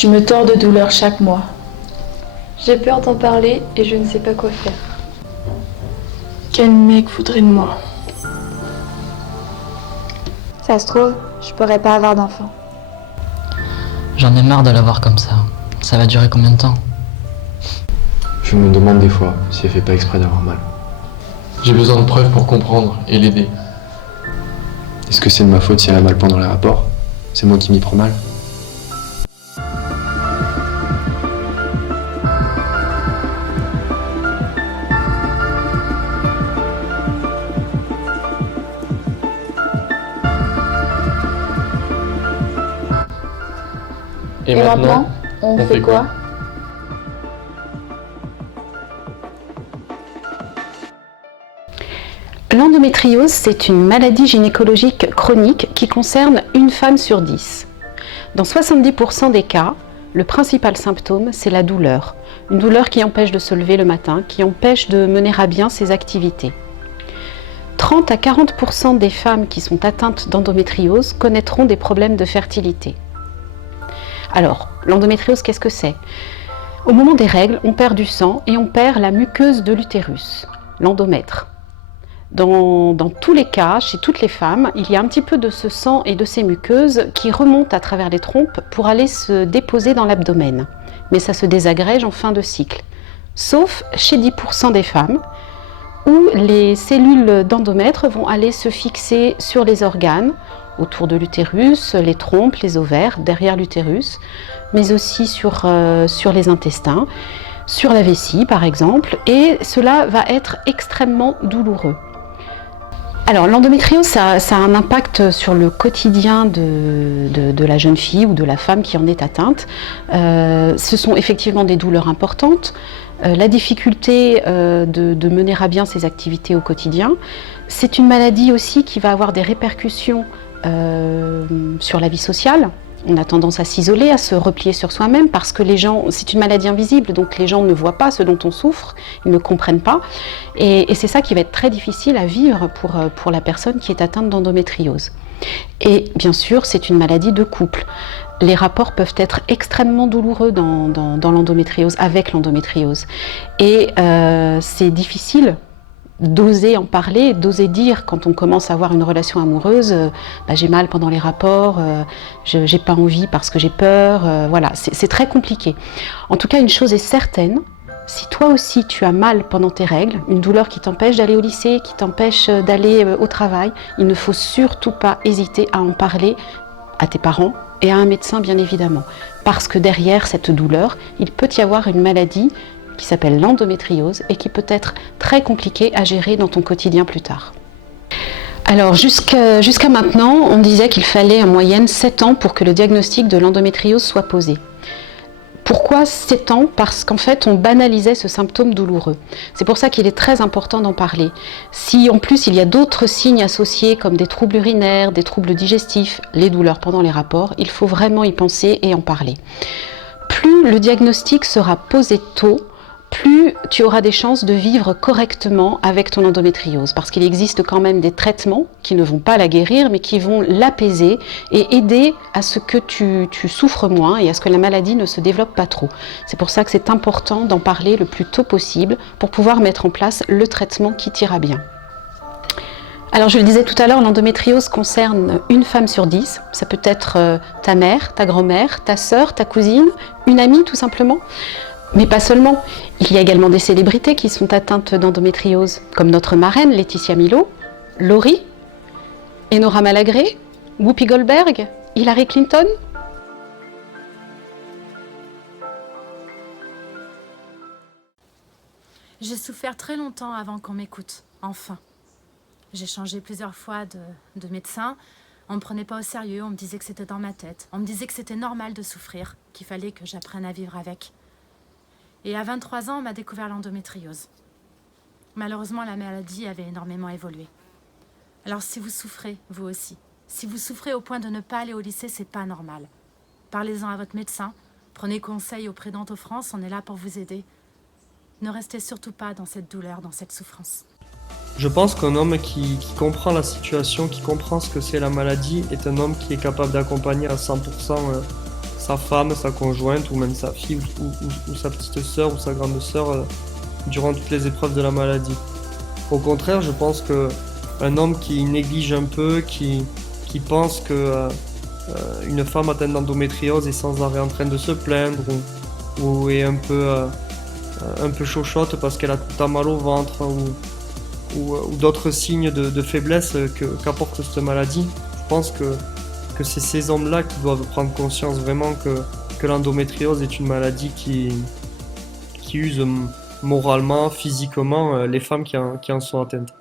Je me tords de douleur chaque mois. J'ai peur d'en parler et je ne sais pas quoi faire. Quel mec voudrait de moi? Ça se trouve, je pourrais pas avoir d'enfant. J'en ai marre de la voir comme ça. Ça va durer combien de temps? Je me demande des fois si elle fait pas exprès d'avoir mal. J'ai besoin de preuves pour comprendre et l'aider. Est-ce que c'est de ma faute si elle a mal pendant les rapports? C'est moi qui m'y prends mal? Et maintenant, on fait quoi? L'endométriose, c'est une maladie gynécologique chronique qui concerne une femme sur 10. Dans 70% des cas, le principal symptôme, c'est la douleur. Une douleur qui empêche de se lever le matin, qui empêche de mener à bien ses activités. 30 à 40% des femmes qui sont atteintes d'endométriose connaîtront des problèmes de fertilité. Alors, l'endométriose, qu'est-ce que c'est? Au moment des règles, on perd du sang et on perd la muqueuse de l'utérus, l'endomètre. Dans tous les cas, chez toutes les femmes, il y a un petit peu de ce sang et de ces muqueuses qui remontent à travers les trompes pour aller se déposer dans l'abdomen. Mais ça se désagrège en fin de cycle. Sauf chez 10% des femmes, où les cellules d'endomètre vont aller se fixer sur les organes, autour de l'utérus, les trompes, les ovaires, derrière l'utérus, mais aussi sur les intestins, sur la vessie par exemple, et cela va être extrêmement douloureux. Alors l'endométriose, ça a un impact sur le quotidien de la jeune fille ou de la femme qui en est atteinte. Ce sont effectivement des douleurs importantes, la difficulté de mener à bien ses activités au quotidien. C'est une maladie aussi qui va avoir des répercussions sur la vie sociale. On a tendance à s'isoler, à se replier sur soi-même parce que les gens, c'est une maladie invisible, donc les gens ne voient pas ce dont on souffre, ils ne comprennent pas. Et c'est ça qui va être très difficile à vivre pour la personne qui est atteinte d'endométriose. Et bien sûr, c'est une maladie de couple. Les rapports peuvent être extrêmement douloureux dans l'endométriose, avec l'endométriose. Et c'est difficile d'oser en parler, d'oser dire quand on commence à avoir une relation amoureuse, j'ai mal pendant les rapports, j'ai pas envie parce que j'ai peur, voilà, c'est très compliqué. En tout cas, une chose est certaine, si toi aussi tu as mal pendant tes règles, une douleur qui t'empêche d'aller au lycée, qui t'empêche d'aller au travail, il ne faut surtout pas hésiter à en parler à tes parents et à un médecin bien évidemment, parce que derrière cette douleur, il peut y avoir une maladie qui s'appelle l'endométriose et qui peut être très compliqué à gérer dans ton quotidien plus tard. Alors jusqu'à maintenant, on disait qu'il fallait en moyenne 7 ans pour que le diagnostic de l'endométriose soit posé. Pourquoi 7 ans? Parce qu'en fait, on banalisait ce symptôme douloureux. C'est pour ça qu'il est très important d'en parler. Si en plus il y a d'autres signes associés comme des troubles urinaires, des troubles digestifs, les douleurs pendant les rapports, il faut vraiment y penser et en parler. Plus le diagnostic sera posé tôt, plus tu auras des chances de vivre correctement avec ton endométriose. Parce qu'il existe quand même des traitements qui ne vont pas la guérir, mais qui vont l'apaiser et aider à ce que tu souffres moins et à ce que la maladie ne se développe pas trop. C'est pour ça que c'est important d'en parler le plus tôt possible pour pouvoir mettre en place le traitement qui t'ira bien. Alors je le disais tout à l'heure, l'endométriose concerne une femme sur 10. Ça peut être ta mère, ta grand-mère, ta sœur, ta cousine, une amie tout simplement. Mais pas seulement, il y a également des célébrités qui sont atteintes d'endométriose, comme notre marraine Laetitia Milo, Laurie, Enora Malagré, Whoopi Goldberg, Hillary Clinton. J'ai souffert très longtemps avant qu'on m'écoute, enfin. J'ai changé plusieurs fois de médecin, on ne me prenait pas au sérieux, on me disait que c'était dans ma tête, on me disait que c'était normal de souffrir, qu'il fallait que j'apprenne à vivre avec. Et à 23 ans, on m'a découvert l'endométriose. Malheureusement, la maladie avait énormément évolué. Alors si vous souffrez, vous aussi, si vous souffrez au point de ne pas aller au lycée, c'est pas normal. Parlez-en à votre médecin, prenez conseil auprès d'Ento-France, on est là pour vous aider. Ne restez surtout pas dans cette douleur, dans cette souffrance. Je pense qu'un homme qui comprend la situation, qui comprend ce que c'est la maladie, est un homme qui est capable d'accompagner à 100% sa femme, sa conjointe ou même sa fille ou sa petite sœur ou sa grande sœur durant toutes les épreuves de la maladie. Au contraire, je pense que un homme qui néglige un peu, qui pense que une femme atteinte d'endométriose est sans arrêt en train de se plaindre ou est un peu chochotte parce qu'elle a tout le temps mal au ventre ou d'autres signes de faiblesse qu'apporte cette maladie. Je pense que c'est ces hommes-là qui doivent prendre conscience vraiment que l'endométriose est une maladie qui use moralement, physiquement les femmes qui en sont atteintes.